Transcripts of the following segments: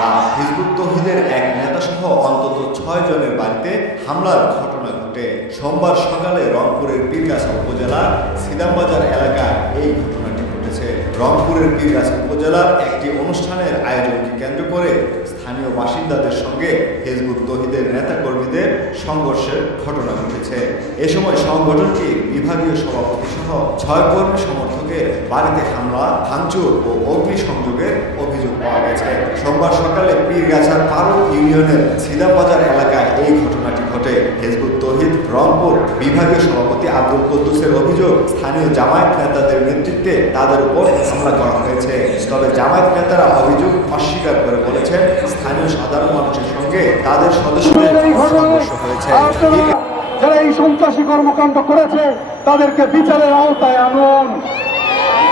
হামলা। হিজবুত তৌহিদের এক নেতাসহ অন্তত 6 জনের বাড়িতে হামলার ঘটনা ঘটে। সোমবার সকালে রংপুরের পীরগাছা উপজেলার সিদামবাজার এলাকায় এই ঘটনাটি ঘটেছে। রংপুরের পীরগাছা উপজেলার একটি অনুষ্ঠানের আয়োজনকে কেন্দ্র করে স্থানীয় বাসিন্দাদের সঙ্গে হিজবুত তৌহিদের নেতাকর্মীদের সংঘর্ষের ঘটনা ঘটেছে। এ সময় সংগঠনটির বিভাগীয় সভাপতি সহ 6 কর্মী সমর্থকের বাড়িতে হামলা, ভাঙচুর ও অগ্নিসংযোগের অভিযোগ পাওয়া গেছে। সোমবার সকালে পীরগাছার পারুল ইউনিয়নের সিদামবাজার এলাকায় এই ঘটনাটি ঘটে। হিজবুত তৌহিদ রংপুর বিভাগীয় সভাপতি আব্দুল কুদ্দুসের অভিযোগ, স্থানীয় জামায়াত নেতাদের নেতৃত্বে তাদের উপর হামলা করা হয়েছে। তবে জামায়াত নেতারা অভিযোগ অস্বীকার করে বলেছেন, স্থানীয় সাধারণ মানুষের সঙ্গে তাদের সদস্যদের সংঘর্ষ হয়েছে। যারা এই সন্ত্রাসী কর্মকাণ্ড করেছে তাদেরকে বিচারের আওতায় আনুন।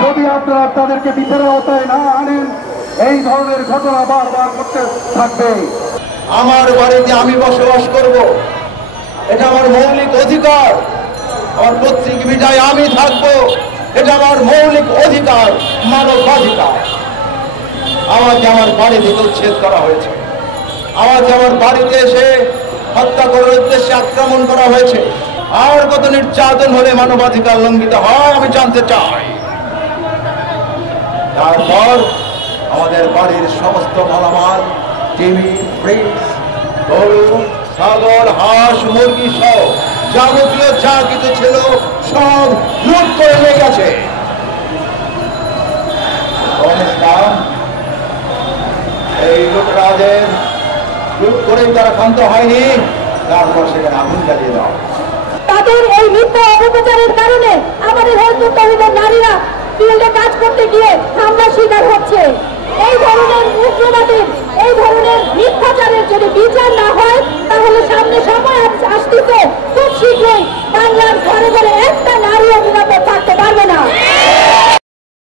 যদি আপনারা তাদেরকে বিচারের আওতায় না আনেন, এই ধরনের ঘটনা বারবার করতে থাকবে। আমার বাড়িতে আমি বসবাস করব, এটা আমার মৌলিক অধিকার। আমার পৈতৃক ভিটায় আমি থাকবো, এটা আমার মৌলিক অধিকার, মানবাধিকার। আমাকে আমার বাড়ি থেকে উচ্ছেদ করা হয়েছে, আমাকে আমার বাড়িতে এসে হত্যা করার উদ্দেশ্যে আক্রমণ করা হয়েছে। আর কত নির্যাতন হলে মানবাধিকার লঙ্ঘিত হয় আমি জানতে চাই। তারপর আমাদের বাড়ির সমস্ত মালামাল, টিভি, ফ্রিজ, গরু, ছাগল, হাঁস, মুরগি সহ যাবতীয় যা কিছু ছিল সব লুট করে নিয়ে গেছে। এই লুটরাজের লুট করেই তারা ক্ষান্ত হয়নি, তারপর সেখানে আগুন জ্বালিয়ে দাও। তাদের এই মিথ্যা অপপ্রচারের কারণে আমাদের হিজবুত তৌহিদের নারীরা ফিল্ডে কাজ করতে গিয়ে হামলার শিকার হচ্ছে। এই ধরনের উগ্রবাদের, এই ধরনের মিথ্যাচারের যদি বিচার না হয়, তাহলে সামনে সময় আসতেছে